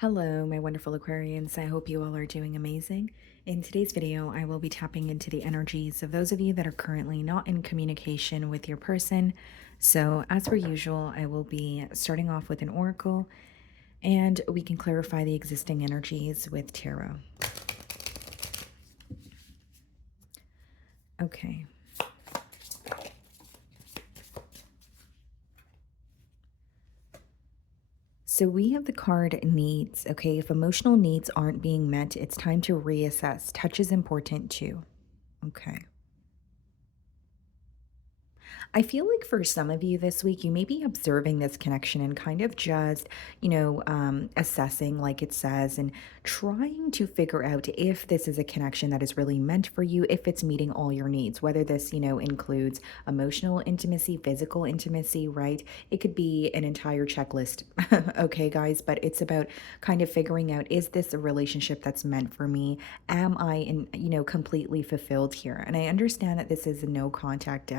Hello, my wonderful Aquarians. I hope you all are doing amazing. In today's video, I will be tapping into the energies of those of you that are currently not in communication with your person. So, as per usual, I will be starting off with an oracle and we can clarify the existing energies with tarot. Okay. So we have the card needs. Okay, if emotional needs aren't being met, it's time to reassess. Touch is important too. Okay. I feel like for some of you this week, you may be observing this connection and kind of just, assessing, like it says, and trying to figure out if this is a connection that is really meant for you, if it's meeting all your needs, whether this, includes emotional intimacy, physical intimacy, right? It could be an entire checklist. Okay, guys, but it's about kind of figuring out, is this a relationship that's meant for me? Am I completely fulfilled here? And I understand that this is a no contact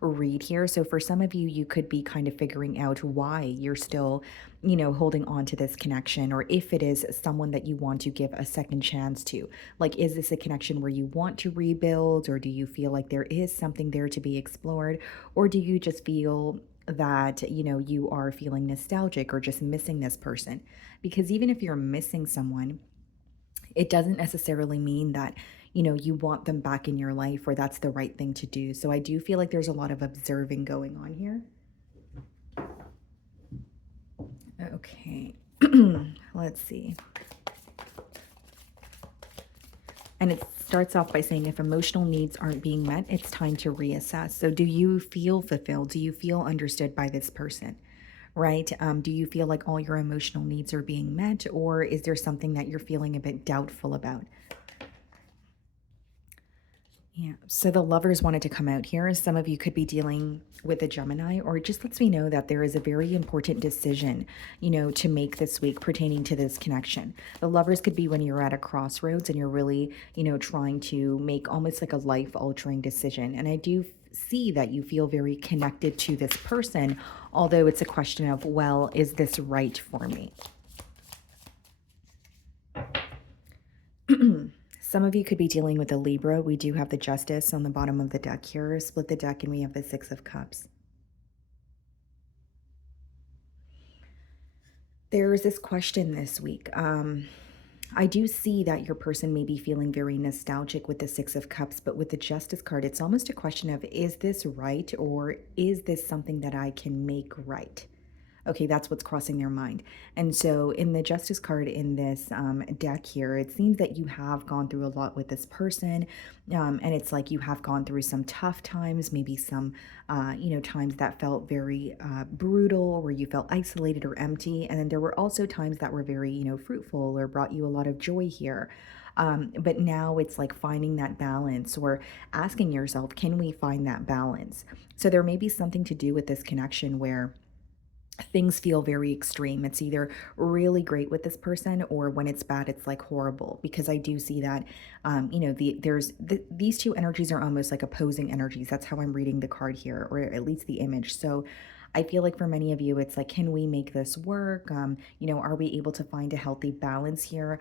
read here. So for some of you, you could be kind of figuring out why you're still, holding on to this connection, or if it is someone that you want to give a second chance to. Like, is this a connection where you want to rebuild, or do you feel like there is something there to be explored, or do you just feel that, you are feeling nostalgic or just missing this person? Because even if you're missing someone, it doesn't necessarily mean that you want them back in your life or that's the right thing to do. So I do feel like there's a lot of observing going on here. Okay. Let's see. And it starts off by saying, if emotional needs aren't being met, it's time to reassess. So do you feel fulfilled? Do you feel understood by this person? Right? Do you feel like all your emotional needs are being met, or is there something that you're feeling a bit doubtful about? Yeah, so the lovers wanted to come out here. Some of you could be dealing with a Gemini, or it just lets me know that there is a very important decision, to make this week pertaining to this connection. The lovers could be when you're at a crossroads and you're really, trying to make almost like a life altering decision. And I do see that you feel very connected to this person, although it's a question of, well, is this right for me? Some of you could be dealing with a Libra. We do have the Justice on the bottom of the deck here. Split the deck and we have the Six of Cups. There is this question this week. I do see that your person may be feeling very nostalgic with the Six of Cups, but with the Justice card, it's almost a question of, is this right, or is this something that I can make right? Okay, that's what's crossing their mind. And so in the Justice card in this deck here, it seems that you have gone through a lot with this person. And it's like you have gone through some tough times, maybe some, times that felt very brutal, where you felt isolated or empty. And then there were also times that were very, fruitful or brought you a lot of joy here. But now it's like finding that balance, or asking yourself, can we find that balance? So there may be something to do with this connection where things feel very extreme. It's either really great with this person, or when it's bad, it's like horrible. Because I do see that, these two energies are almost like opposing energies. That's how I'm reading the card here, or at least the image. So I feel like for many of you, it's like, can we make this work? Are we able to find a healthy balance here?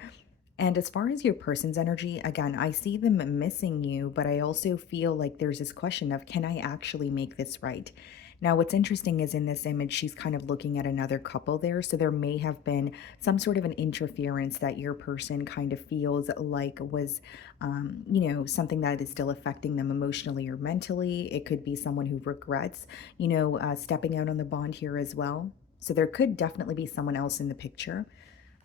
And as far as your person's energy, again, I see them missing you, but I also feel like there's this question of, can I actually make this right? Now, what's interesting is in this image, she's kind of looking at another couple there. So there may have been some sort of an interference that your person kind of feels like was, something that is still affecting them emotionally or mentally. It could be someone who regrets, stepping out on the bond here as well. So there could definitely be someone else in the picture.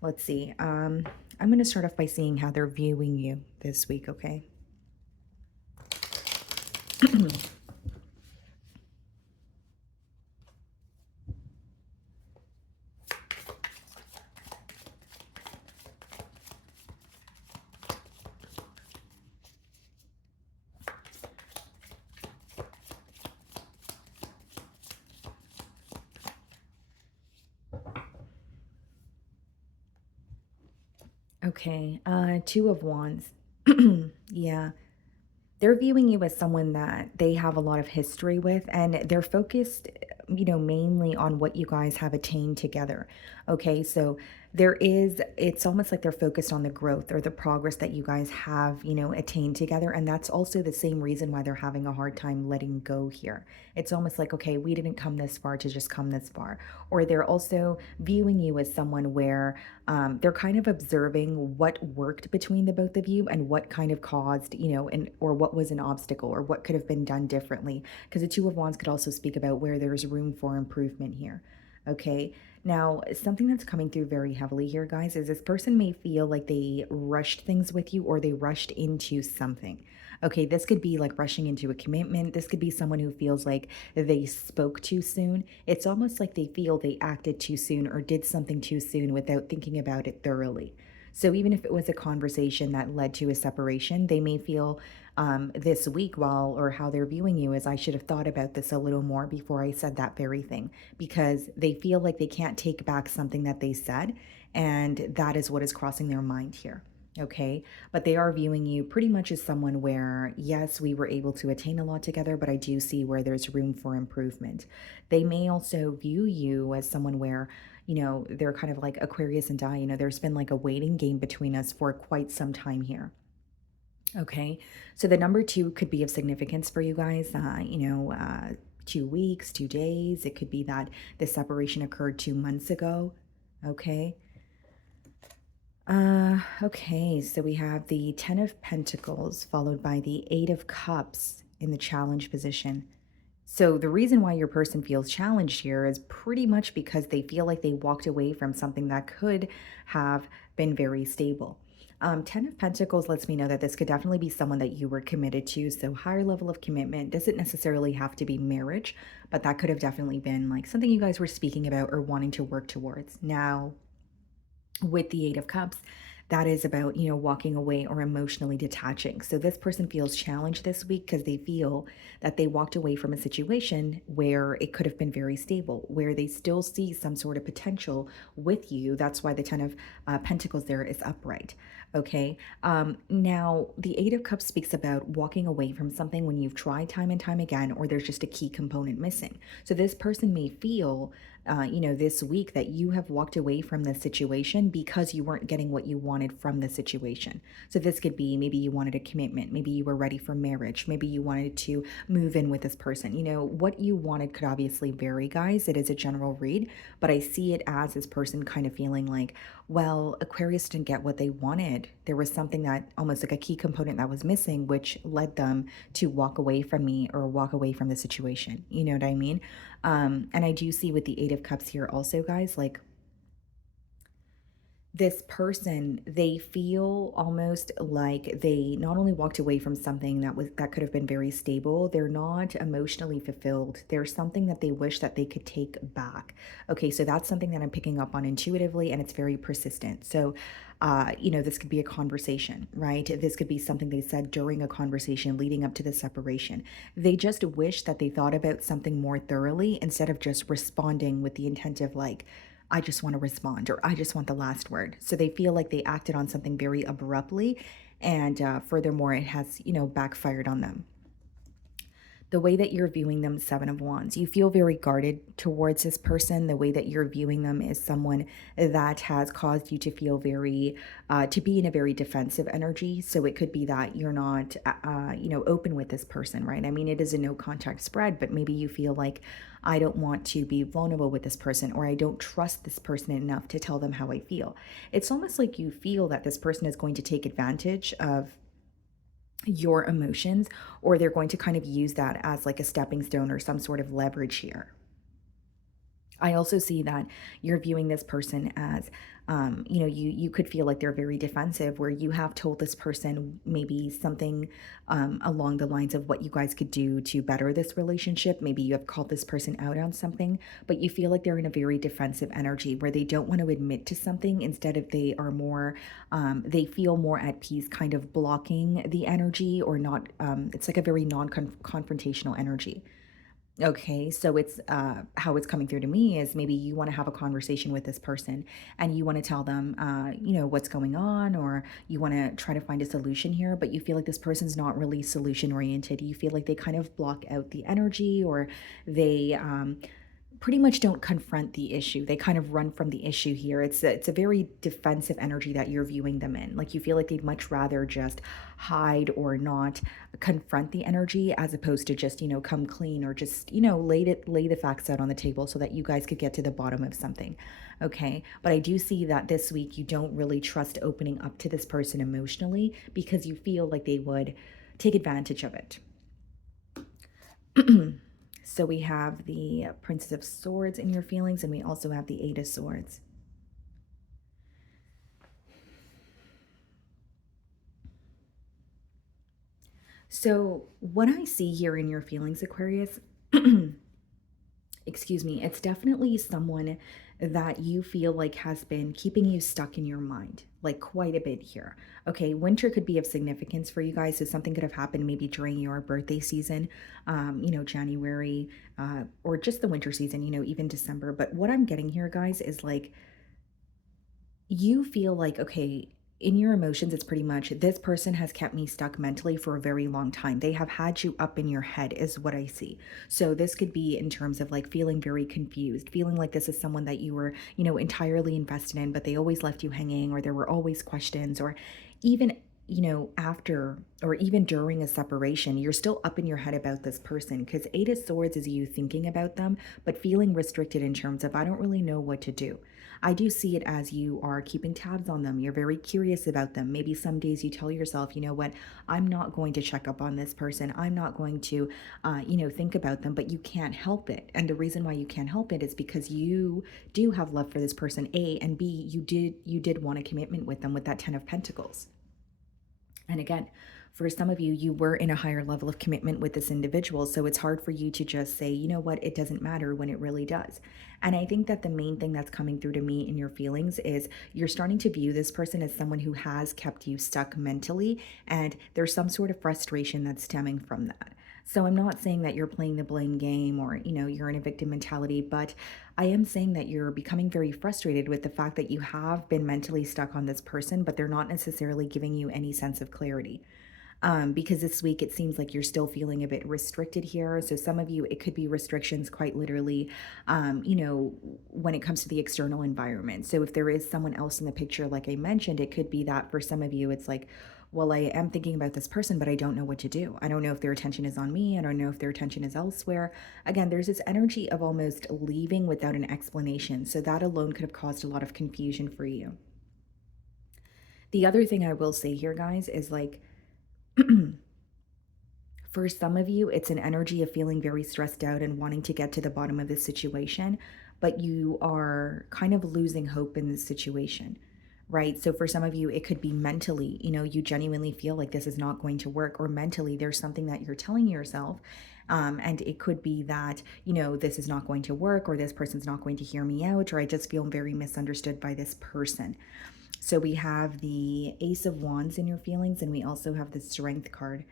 Let's see. I'm going to start off by seeing how they're viewing you this week, okay? Okay, Two of Wands. Yeah, they're viewing you as someone that they have a lot of history with, and they're focused, mainly on what you guys have attained together. Okay, so it's almost like they're focused on the growth or the progress that you guys have, attained together. And that's also the same reason why they're having a hard time letting go here. It's almost like, okay, we didn't come this far to just come this far. Or they're also viewing you as someone where they're kind of observing what worked between the both of you and what kind of caused, or what was an obstacle or what could have been done differently. Because the Two of Wands could also speak about where there's room for improvement here. Okay. Now, something that's coming through very heavily here, guys, is this person may feel like they rushed things with you or they rushed into something. Okay, this could be like rushing into a commitment. This could be someone who feels like they spoke too soon. It's almost like they feel they acted too soon or did something too soon without thinking about it thoroughly. So even if it was a conversation that led to a separation, they may feel this week while or how they're viewing you is I should have thought about this a little more before I said that very thing, because they feel like they can't take back something that they said, and that is what is crossing their mind here. Okay, but they are viewing you pretty much as someone where, yes, we were able to attain a lot together, but I do see where there's room for improvement. They may also view you as someone where, they're kind of like Aquarius and I, there's been like a waiting game between us for quite some time here. Okay. So the number two could be of significance for you guys. 2 weeks, 2 days. It could be that the separation occurred 2 months ago. Okay. Okay. So we have the Ten of Pentacles followed by the Eight of Cups in the challenge position. So the reason why your person feels challenged here is pretty much because they feel like they walked away from something that could have been very stable. Ten of Pentacles lets me know that this could definitely be someone that you were committed to. So higher level of commitment doesn't necessarily have to be marriage, but that could have definitely been like something you guys were speaking about or wanting to work towards. Now, with the Eight of Cups, that is about, walking away or emotionally detaching. So this person feels challenged this week because they feel that they walked away from a situation where it could have been very stable, where they still see some sort of potential with you. That's why the Ten of Pentacles there is upright. Okay. Now, the Eight of Cups speaks about walking away from something when you've tried time and time again, or there's just a key component missing. So this person may feel this week that you have walked away from this situation because you weren't getting what you wanted from the situation. So this could be maybe you wanted a commitment, maybe you were ready for marriage, maybe you wanted to move in with this person. What you wanted could obviously vary, guys. It is a general read, but I see it as this person kind of feeling like, well, Aquarius didn't get what they wanted. There was something that almost like a key component that was missing, which led them to walk away from me or walk away from the situation. You know what I mean? And I do see with the Eight of Cups here also, guys, like this person, they feel almost like they not only walked away from something that could have been very stable, they're not emotionally fulfilled. There's something that they wish that they could take back. Okay, so that's something that I'm picking up on intuitively, and it's very persistent. So this could be a conversation, right? This could be something they said during a conversation leading up to the separation. They just wish that they thought about something more thoroughly instead of just responding with the intent of like, I just want to respond or I just want the last word. So they feel like they acted on something very abruptly. And furthermore, it has, backfired on them. The way that you're viewing them, Seven of Wands, you feel very guarded towards this person. The way that you're viewing them is someone that has caused you to feel to be in a very defensive energy. So it could be that you're not, open with this person, right? I mean, it is a no contact spread, but maybe you feel like, I don't want to be vulnerable with this person, or I don't trust this person enough to tell them how I feel. It's almost like you feel that this person is going to take advantage of your emotions, or they're going to kind of use that as like a stepping stone or some sort of leverage here. I also see that you're viewing this person as, you could feel like they're very defensive, where you have told this person maybe something along the lines of what you guys could do to better this relationship. Maybe you have called this person out on something, but you feel like they're in a very defensive energy where they don't want to admit to something. Instead of they are more, they feel more at peace, kind of blocking the energy or not. It's like a very non-confrontational energy. Okay, so it's how it's coming through to me is maybe you want to have a conversation with this person and you want to tell them, what's going on, or you want to try to find a solution here, but you feel like this person's not really solution oriented. You feel like they kind of block out the energy, or they pretty much don't confront the issue. They kind of run from the issue here. It's a very defensive energy that you're viewing them in. Like you feel like they'd much rather just hide or not confront the energy as opposed to just, come clean or just, lay the facts out on the table so that you guys could get to the bottom of something. Okay? But I do see that this week you don't really trust opening up to this person emotionally because you feel like they would take advantage of it. So we have the Princess of Swords in your feelings, and we also have the Eight of Swords. So what I see here in your feelings, Aquarius, excuse me, it's definitely someone that you feel like has been keeping you stuck in your mind, like quite a bit here. Okay, winter could be of significance for you guys. So something could have happened maybe during your birthday season, January, or just the winter season, even December. But what I'm getting here, guys, is like you feel like, okay, in your emotions, it's pretty much this person has kept me stuck mentally for a very long time. They have had you up in your head, is what I see. So, this could be in terms of like feeling very confused, feeling like this is someone that you were, entirely invested in, but they always left you hanging, or there were always questions, or even after or even during a separation, you're still up in your head about this person because Eight of Swords is you thinking about them, but feeling restricted in terms of, I don't really know what to do. I do see it as you are keeping tabs on them. You're very curious about them. Maybe some days you tell yourself, you know what, I'm not going to check up on this person. I'm not going to, think about them, but you can't help it. And the reason why you can't help it is because you do have love for this person, A, and B, you did want a commitment with them with that Ten of Pentacles. And again, for some of you, you were in a higher level of commitment with this individual. So it's hard for you to just say, you know what, it doesn't matter when it really does. And I think that the main thing that's coming through to me in your feelings is you're starting to view this person as someone who has kept you stuck mentally. And there's some sort of frustration that's stemming from that. So I'm not saying that you're playing the blame game or, you're in a victim mentality, but I am saying that you're becoming very frustrated with the fact that you have been mentally stuck on this person, but they're not necessarily giving you any sense of clarity. Because this week it seems like you're still feeling a bit restricted here. So some of you, it could be restrictions quite literally, when it comes to the external environment. So if there is someone else in the picture, like I mentioned, it could be that for some of you, it's like, well, I am thinking about this person, but I don't know what to do. I don't know if their attention is on me. I don't know if their attention is elsewhere. Again, there's this energy of almost leaving without an explanation. So that alone could have caused a lot of confusion for you. The other thing I will say here, guys, is like, for some of you, it's an energy of feeling very stressed out and wanting to get to the bottom of this situation, but you are kind of losing hope in this situation, right? So for some of you, it could be mentally, you genuinely feel like this is not going to work, or mentally, there's something that you're telling yourself. And it could be that, this is not going to work, or this person's not going to hear me out, or I just feel very misunderstood by this person. So we have the Ace of Wands in your feelings, and we also have the Strength card,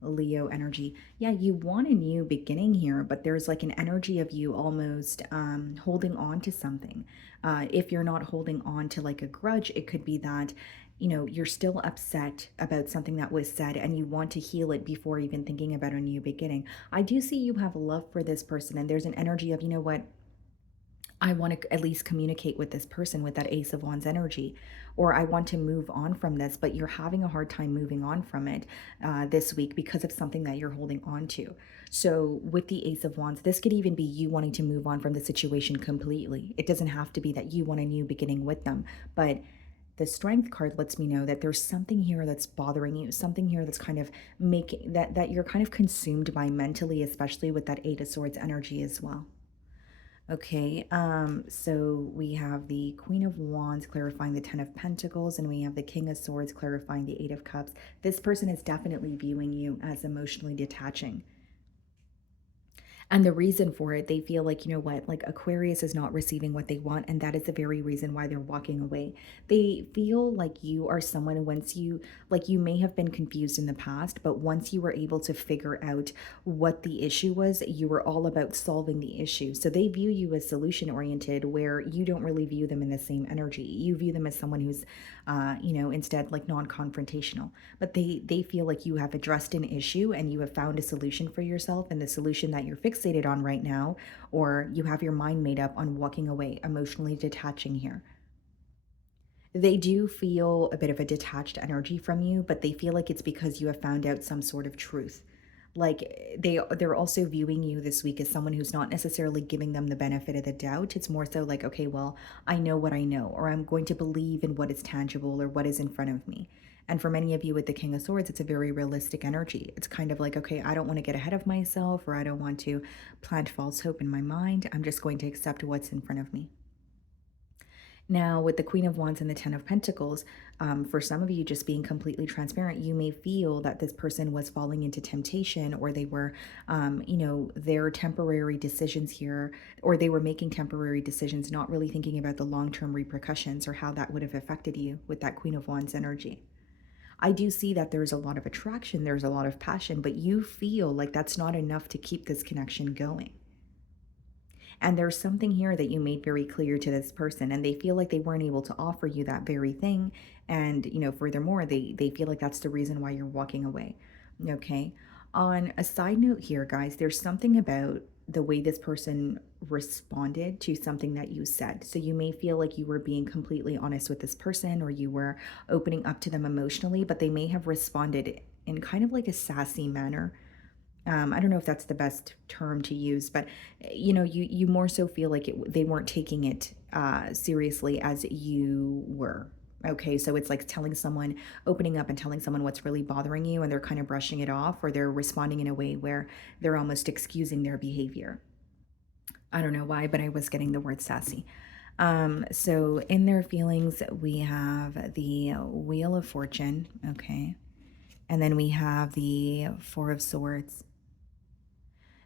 Leo energy. Yeah, you want a new beginning here, but there's like an energy of you almost holding on to something. If you're not holding on to like a grudge, it could be that, you're still upset about something that was said and you want to heal it before even thinking about a new beginning. I do see you have love for this person, and there's an energy of, you know what, I want to at least communicate with this person with that Ace of Wands energy, or I want to move on from this, but you're having a hard time moving on from it this week because of something that you're holding on to. So, with the Ace of Wands, this could even be you wanting to move on from the situation completely. It doesn't have to be that you want a new beginning with them, but the Strength card lets me know that there's something here that's bothering you, something here that's kind of making that you're kind of consumed by mentally, especially with that Eight of Swords energy as well. Okay, so we have the Queen of Wands clarifying the Ten of Pentacles, and we have the King of Swords clarifying the Eight of Cups. This person is definitely viewing you as emotionally detaching. And the reason for it, they feel like, you know what, like Aquarius is not receiving what they want. And that is the very reason why they're walking away. They feel like you are someone, once you, like you may have been confused in the past, but once you were able to figure out what the issue was, you were all about solving the issue. So they view you as solution oriented, where you don't really view them in the same energy. You view them as someone who's, instead like non-confrontational. But they feel like you have addressed an issue and you have found a solution for yourself. And the solution that you're fixing fixated on right now, or you have your mind made up on walking away, emotionally detaching here. They do feel a bit of a detached energy from you, but they feel like it's because you have found out some sort of truth. Like they're also viewing you this week as someone who's not necessarily giving them the benefit of the doubt. It's more so like, okay, well, I know what I know, or I'm going to believe in what is tangible or what is in front of me. And for many of you with the King of Swords, it's a very realistic energy. It's kind of like, okay, I don't want to get ahead of myself, or I don't want to plant false hope in my mind. I'm just going to accept what's in front of me. Now, with the Queen of Wands and the Ten of Pentacles, for some of you, just being completely transparent, you may feel that this person was falling into temptation, or they were, their temporary decisions here, or they were making temporary decisions, not really thinking about the long term repercussions or how that would have affected you with that Queen of Wands energy. I do see that there's a lot of attraction, there's a lot of passion, but you feel like that's not enough to keep this connection going. And there's something here that you made very clear to this person, and they feel like they weren't able to offer you that very thing. And, furthermore, they feel like that's the reason why you're walking away. Okay. On a side note here, guys, there's something about the way this person responded to something that you said. So you may feel like you were being completely honest with this person, or you were opening up to them emotionally, but they may have responded in kind of like a sassy manner. I don't know if that's the best term to use, but you more so feel like they weren't taking it seriously as you were. Okay, so it's like telling someone, opening up and telling someone what's really bothering you, and they're kind of brushing it off, or they're responding in a way where they're almost excusing their behavior. I don't know why, but I was getting the word sassy. So in their feelings, we have the Wheel of Fortune, okay, and then we have the Four of Swords.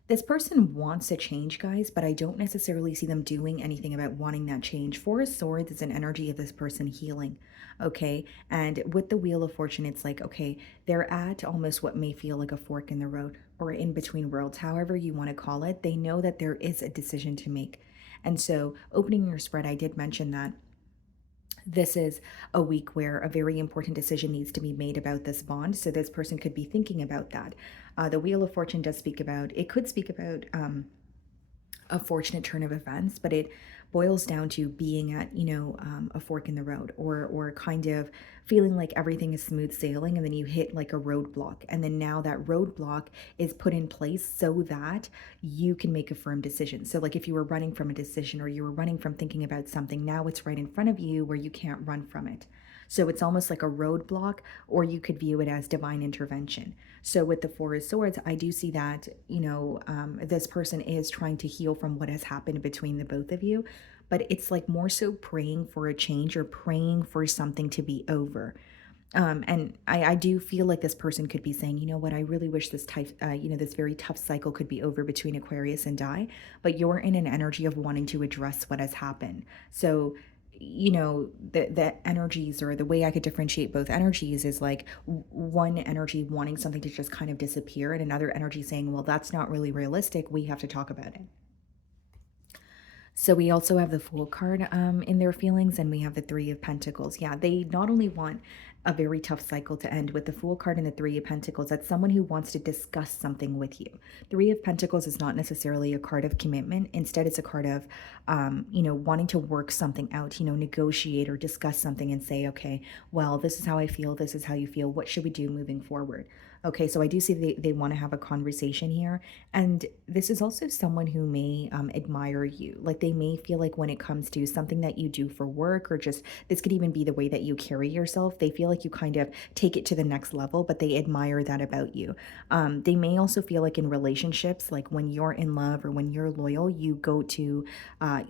This person wants a change, guys, but I don't necessarily see them doing anything about wanting that change. Four of Swords is an energy of this person healing, okay? And with the Wheel of Fortune, it's like, okay, they're at almost what may feel like a fork in the road, or in between worlds, however you want to call it. They know that there is a decision to make. And so, opening your spread, I did mention that this is a week where a very important decision needs to be made about this bond. So this person could be thinking about that. The Wheel of Fortune does speak about, it could speak about a fortunate turn of events, but it boils down to being at, a fork in the road, or kind of feeling like everything is smooth sailing, and then you hit like a roadblock, and then now that roadblock is put in place so that you can make a firm decision. So like if you were running from a decision, or you were running from thinking about something, now it's right in front of you where you can't run from it. So it's almost like a roadblock, or you could view it as divine intervention. So with the Four of Swords, I do see that, this person is trying to heal from what has happened between the both of you, but it's like more so praying for a change, or praying for something to be over. And I do feel like this person could be saying, you know what, I really wish this this very tough cycle could be over between Aquarius and Die, but you're in an energy of wanting to address what has happened. So, the energies, or the way I could differentiate both energies, is like one energy wanting something to just kind of disappear, and another energy saying, well, that's not really realistic. We have to talk about it. So we also have the Fool card in their feelings, and we have the Three of Pentacles. Yeah, they not only want a very tough cycle to end with the Fool card and the Three of Pentacles. That's someone who wants to discuss something with you. Three of Pentacles is not necessarily a card of commitment. Instead, it's a card of, wanting to work something out, negotiate or discuss something and say, okay, well, this is how I feel. This is how you feel. What should we do moving forward? Okay, so I do see they want to have a conversation here. And this is also someone who may admire you. Like they may feel like when it comes to something that you do for work, or just this could even be the way that you carry yourself, they feel like you kind of take it to the next level, but they admire that about you. They may also feel like in relationships, like when you're in love or when you're loyal, you go to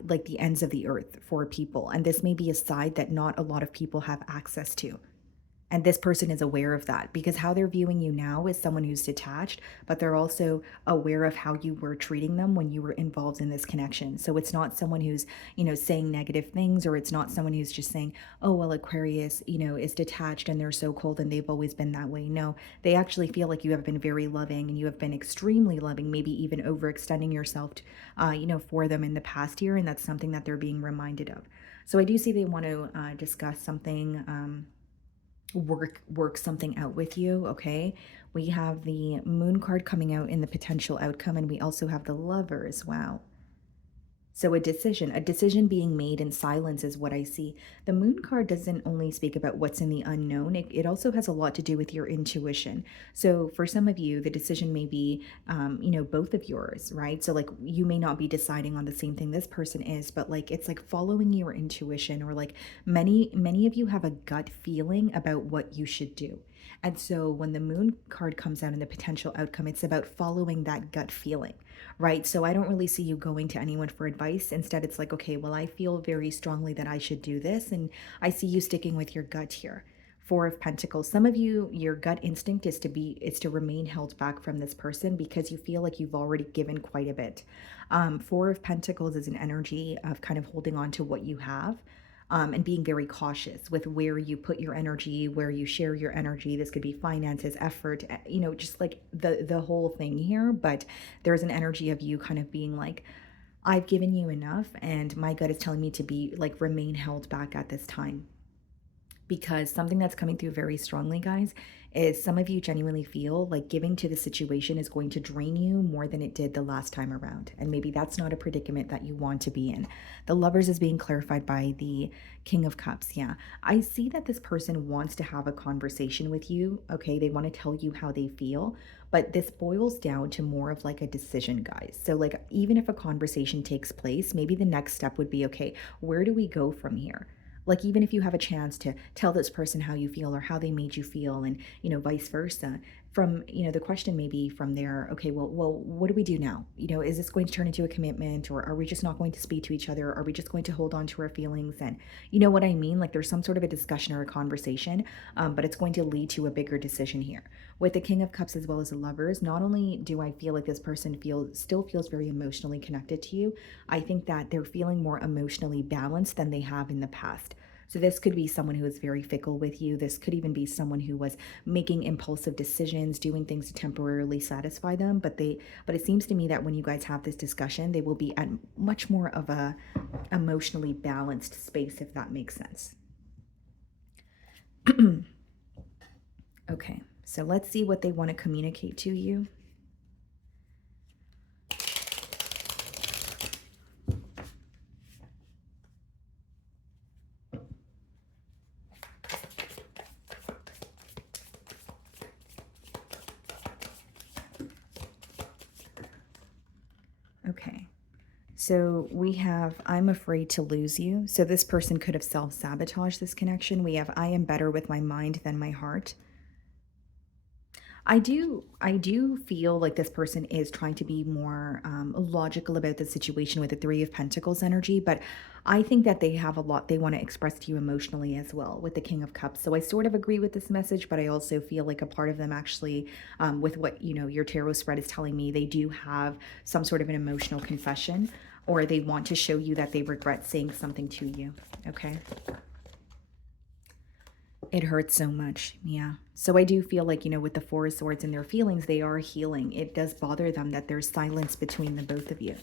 like the ends of the earth for people. And this may be a side that not a lot of people have access to. And this person is aware of that, because how they're viewing you now is someone who's detached, but they're also aware of how you were treating them when you were involved in this connection. So it's not someone who's, saying negative things, or it's not someone who's just saying, oh, well, Aquarius, is detached and they're so cold and they've always been that way. No, they actually feel like you have been very loving, and you have been extremely loving, maybe even overextending yourself, for them in the past year. And that's something that they're being reminded of. So I do see they want to discuss something. work something out with you, okay? We have the moon card coming out in the potential outcome, and we also have the lovers. Wow. So a decision being made in silence is what I see. The moon card doesn't only speak about what's in the unknown, it also has a lot to do with your intuition. So for some of you, the decision may be, both of yours, right? So like you may not be deciding on the same thing this person is, but like it's like following your intuition, or like many of you have a gut feeling about what you should do. And so when the moon card comes out in the potential outcome, it's about following that gut feeling, right? So I don't really see you going to anyone for advice. Instead, it's like, okay, well, I feel very strongly that I should do this. And I see you sticking with your gut here. Four of Pentacles. Some of you, your gut instinct is to remain held back from this person because you feel like you've already given quite a bit. Four of Pentacles is an energy of kind of holding on to what you have. And being very cautious with where you put your energy, where you share your energy. This could be finances, effort, just like the whole thing here. But there's an energy of you kind of being like, I've given you enough, and my gut is telling me to be like remain held back at this time. Because something that's coming through very strongly, guys, is some of you genuinely feel like giving to the situation is going to drain you more than it did the last time around. And maybe that's not a predicament that you want to be in. The lovers is being clarified by the King of Cups. Yeah. I see that this person wants to have a conversation with you. Okay. They want to tell you how they feel. But this boils down to more of like a decision, guys. So, like, even if a conversation takes place, maybe the next step would be, okay, where do we go from here? Like, even if you have a chance to tell this person how you feel or how they made you feel, and vice versa, from the question may be from there, okay, well, what do we do now? Is this going to turn into a commitment, or are we just not going to speak to each other? Are we just going to hold on to our feelings? And you know what I mean? Like, there's some sort of a discussion or a conversation, but it's going to lead to a bigger decision here. With the King of Cups as well as the lovers, not only do I feel like this person still feels very emotionally connected to you, I think that they're feeling more emotionally balanced than they have in the past. So this could be someone who is very fickle with you. This could even be someone who was making impulsive decisions, doing things to temporarily satisfy them. But it seems to me that when you guys have this discussion, they will be at much more of a emotionally balanced space, if that makes sense. Okay, so let's see what they want to communicate to you. Okay. So we have, I'm afraid to lose you. So this person could have self-sabotaged this connection. We have, I am better with my mind than my heart. I do feel like this person is trying to be more logical about the situation with the Three of Pentacles energy, but I think that they have a lot they want to express to you emotionally as well with the King of Cups. So I sort of agree with this message, but I also feel like a part of them actually, with what your tarot spread is telling me, they do have some sort of an emotional confession, or they want to show you that they regret saying something to you. Okay. It hurts so much. Yeah. So I do feel like, with the Four of Swords and their feelings, they are healing. It does bother them that there's silence between the both of you.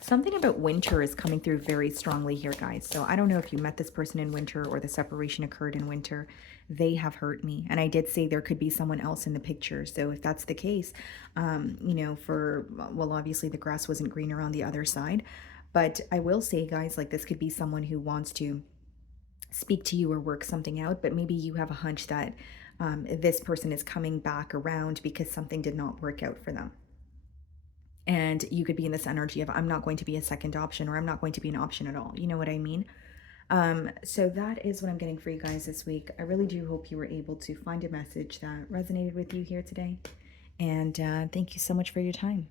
Something about winter is coming through very strongly here, guys. So I don't know if you met this person in winter or the separation occurred in winter. They have hurt me. And I did say there could be someone else in the picture. So if that's the case, well, obviously the grass wasn't greener on the other side. But I will say, guys, like this could be someone who wants to speak to you or work something out, but maybe you have a hunch that this person is coming back around because something did not work out for them. And you could be in this energy of, I'm not going to be a second option, or I'm not going to be an option at all. You know what I mean? So that is what I'm getting for you guys this week. I really do hope you were able to find a message that resonated with you here today. And thank you so much for your time.